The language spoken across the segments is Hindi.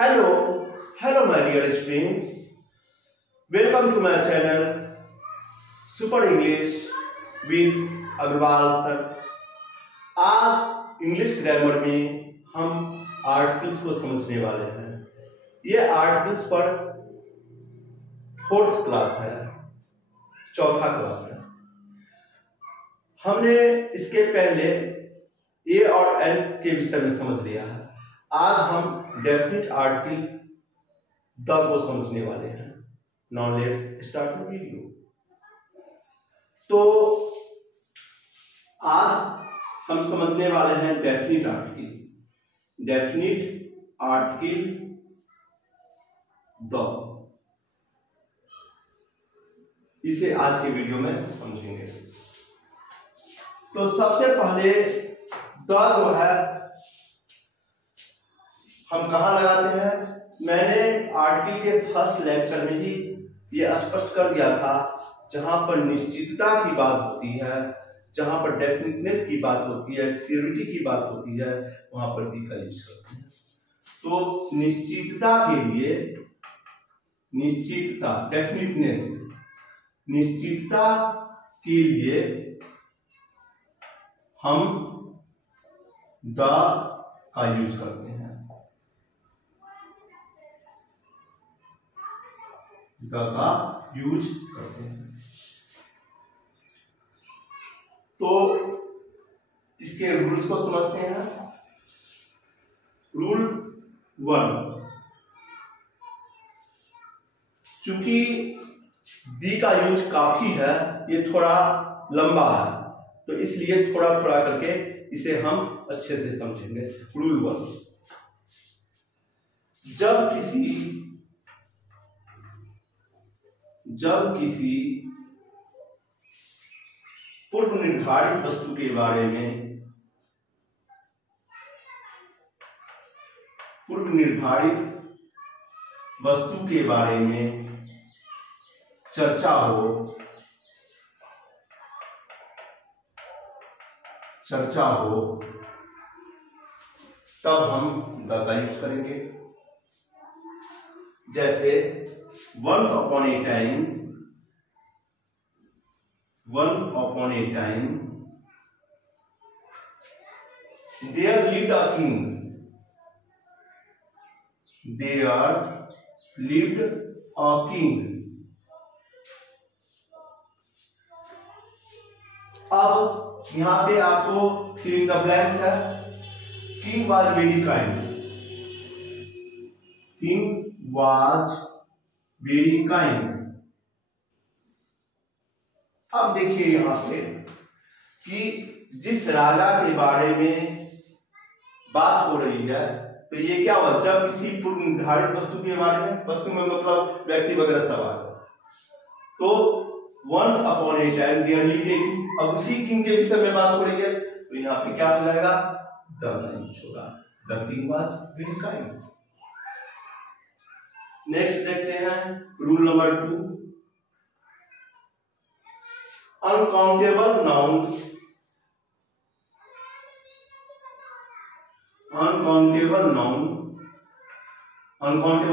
Hello, my dear students. Welcome to my channel, Super English with Agarwal sir. आज इंग्लिश ग्रामर में हम आर्टिकल्स को समझने वाले हैं। ये आर्टिकल्स पर 4th क्लास है, चौथा क्लास है। हमने इसके पहले ए और एन के विषय में समझ लिया है। आज हम डेफिनेट आर्टिकल द को समझने वाले हैं। Now let's start the video. तो आज हम समझने वाले हैं definite article. Definite article the, इसे आज के वीडियो में समझेंगे। तो सबसे पहले द जो है हम कहाँ लगाते हैं। मैंने आर्टिकल के फर्स्ट लेक्चर में ही ये स्पष्ट कर दिया था, जहां पर निश्चितता की बात होती है, जहां पर डेफिनेटनेस की बात होती है, श्योरिटी की बात होती है, वहां पर दी का यूज करते हैं। तो निश्चितता के लिए, निश्चितता डेफिनेटनेस, निश्चितता के लिए हम द का यूज करते हैं। द का यूज करते हैं। तो इसके रूल्स को समझते हैं। रूल 1, चूंकि दी का यूज काफी है, ये थोड़ा लंबा है, तो इसलिए थोड़ा थोड़ा करके इसे हम अच्छे से समझेंगे। रूल 1, जब किसी पूर्व निर्धारित वस्तु के बारे में, पूर्व निर्धारित वस्तु के बारे में चर्चा हो, तब हम द का यूज करेंगे। जैसे once upon a time there lived a king. अब यहां पे आपको fill in the blanks है। King was very kind. King was very kind. अब देखिए यहां पे कि जिस राजा के बारे में बात हो रही है, तो ये क्या हुआ, जब किसी पूर्व निर्धारित वस्तु के बारे में, वस्तु में मतलब व्यक्ति वगैरह सब आ गया, तो once upon a time there lived a king, अब उसी किंग के विषय में बात हो रही है, तो यहाँ पे क्या हो जाएगा, द नहीं होगा। The king was very kind. Next देखते हैं rule number 2, uncountable noun, uncountable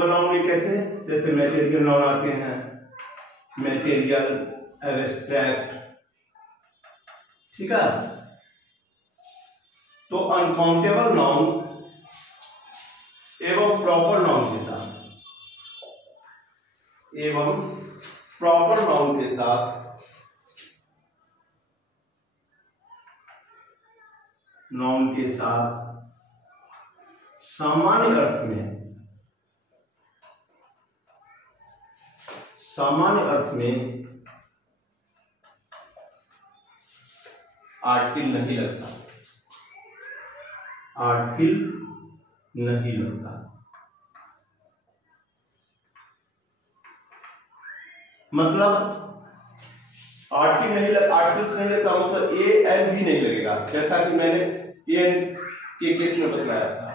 noun में कैसे, जैसे मैटेरियल नाउन आते हैं, मैटेरियल, एब्स्ट्रैक्ट, ठीक है। तो अनकाउंटेबल नाउन एवं प्रॉपर नाउन के साथ, नाउन के साथ सामान्य अर्थ में आर्टिकल नहीं लगता, मतलब आर्टिकल्स नहीं लगता, मतलब ए एन भी नहीं लगेगा, जैसा कि मैंने ए एन के केस में बताया था।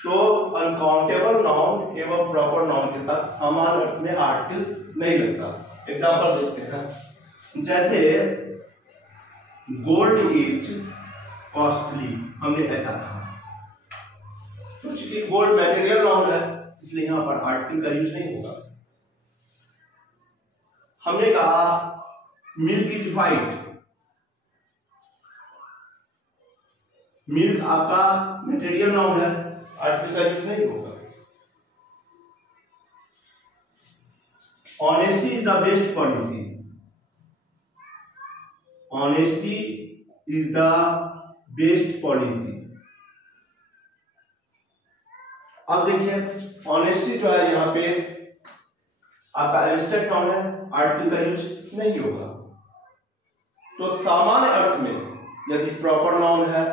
तो अनकाउंटेबल नाउन एवं प्रॉपर नाउन के साथ समान अर्थ में आर्टिकल्स नहीं लगता। एग्जांपल देखते हैं, जैसे गोल्ड इज कॉस्टली, हमने ऐसा कहा, तो चूंकि गोल्ड मटेरियल नाउन है, इसलिए यहां पर आर्टिकल का यूज नहीं होगा। हमने कहा मिल्क इज व्हाइट, मिल्क आपका मटेरियल नाउन है, आर्टिकल का यूज नहीं होगा। Honesty is the best policy, honesty is the best policy. अब देखिए ऑनेस्टी जो है यहां पे आपका एब्स्ट्रैक्ट नाउन है, आर्टिकल का यूज नहीं होगा। तो सामान्य अर्थ में यदि प्रॉपर नाउन है,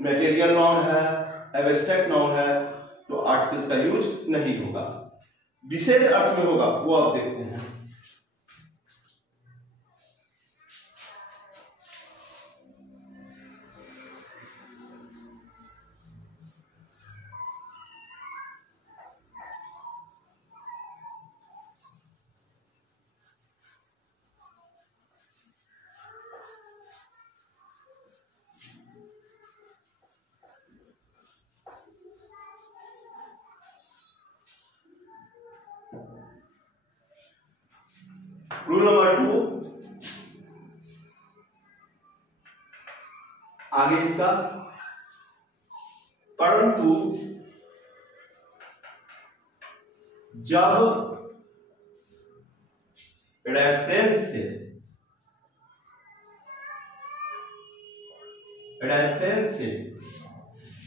मटेरियल नाउन है, एब्स्ट्रैक्ट नाउन है तो आर्टिकल्स का यूज नहीं होगा। विशेष अर्थ में होगा वो आप देखते हैं। रूल नंबर 2, आगे इसका परंतु जब रेफरेंस से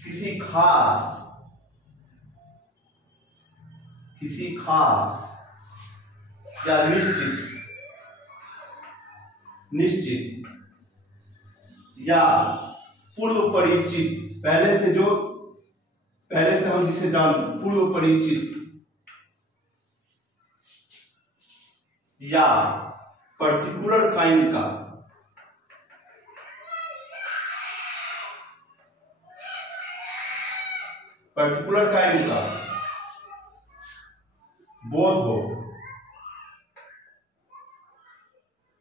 किसी खास या निश्चित या पूर्व परिचित, पहले से हम जिसे जानते पूर्व परिचित या पर्टिकुलर काइंड का बोध हो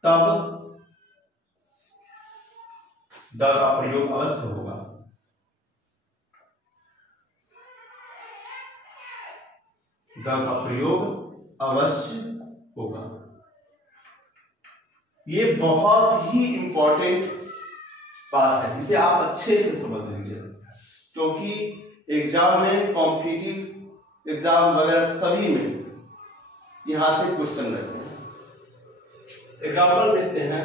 तब द का प्रयोग अवश्य होगा। द का प्रयोग अवश्य होगा। ये बहुत ही इंपॉर्टेंट बात है, इसे आप अच्छे से समझ लीजिए, क्योंकि एग्जाम में, कॉम्पिटिटिव एग्जाम वगैरह सभी में यहां से क्वेश्चन रहते हैं। एग्जाम्पल देखते हैं।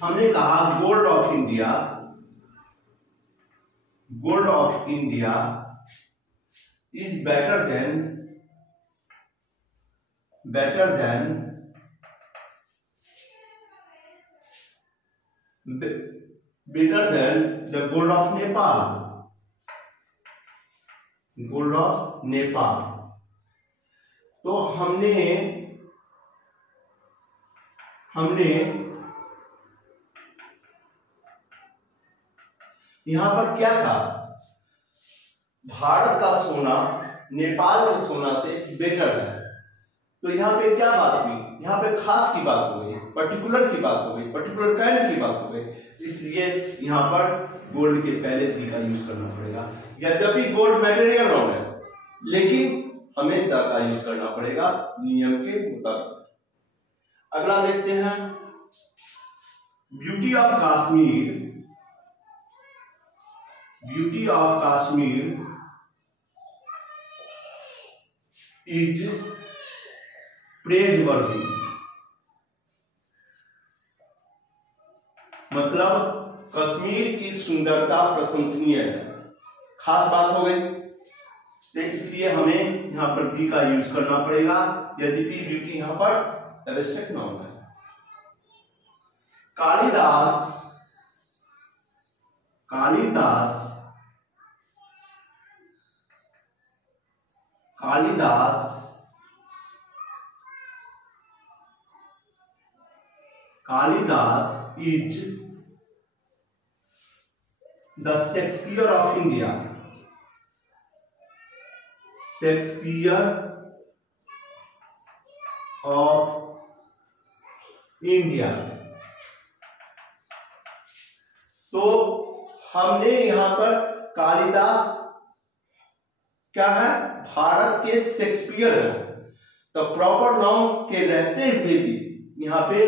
हमने कहा gold of India is better than the gold of Nepal. तो हमने यहां पर क्या कहा, भारत का सोना नेपाल के सोना से बेटर है। तो यहां पे क्या बात हुई, यहां पे खास की बात हो गई, पर्टिकुलर की बात हो गई, पर्टिकुलर काइंड की बात हो गई, इसलिए यहां पर गोल्ड के पहले दी का यूज करना पड़ेगा। यद्यपि गोल्ड मटेरियल नाउन है, लेकिन हमें द का यूज करना पड़ेगा नियम के मुताबिक। अगला देखते हैं, ब्यूटी ऑफ कश्मीर इज प्रेजवर्दी। मतलब कश्मीर की सुंदरता प्रशंसनीय है, खास बात हो गई, तो इसलिए हमें यहां पर दी का यूज करना पड़ेगा। यद्यपि ब्यूटी यहां पर एब्स्ट्रैक्ट नाउन है। Kalidas is the Shakespeare of India. तो हमने यहां पर कालिदास क्या है, भारत के शेक्सपियर है। तो प्रॉपर नाउन के रहते हुए भी यहाँ पे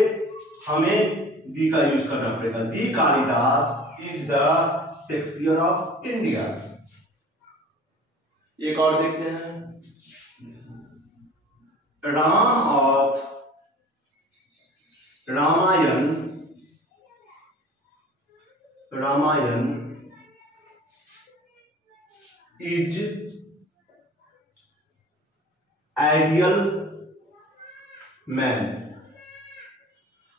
हमें दी का यूज करना पड़ेगा। The Kalidas is the Shakespeare of India. एक और देखते हैं, Ram of Ramayana is ideal man.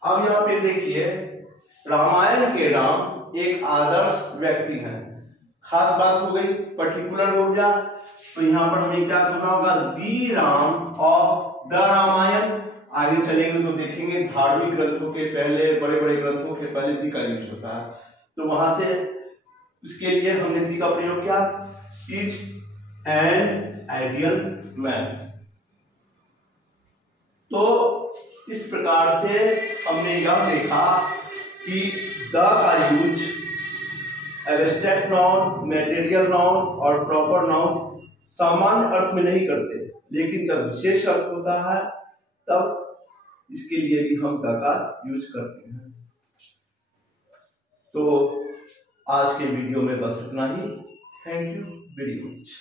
अब यहां पे देखिए, रामायण के राम एक आदर्श व्यक्ति हैं। खास बात हो गई, पर्टिकुलर हो गया, तो यहां पर हमें क्या करना होगा, दी राम ऑफ द रामायण। आगे चलेंगे तो देखेंगे धार्मिक ग्रंथों के पहले, बड़े बड़े ग्रंथों के पहले दी का यूज होता है, तो वहां से उसके लिए हमने दी का प्रयोग किया, इज एन आइडियल मैन। तो इस प्रकार से हमने यह देखा कि द का use abstract noun, material noun और प्रॉपर नाउन सामान्य अर्थ में नहीं करते, लेकिन जब विशेष अर्थ होता है तब इसके लिए भी हम द का यूज करते हैं। तो आज के वीडियो में बस इतना ही। Thank you very much.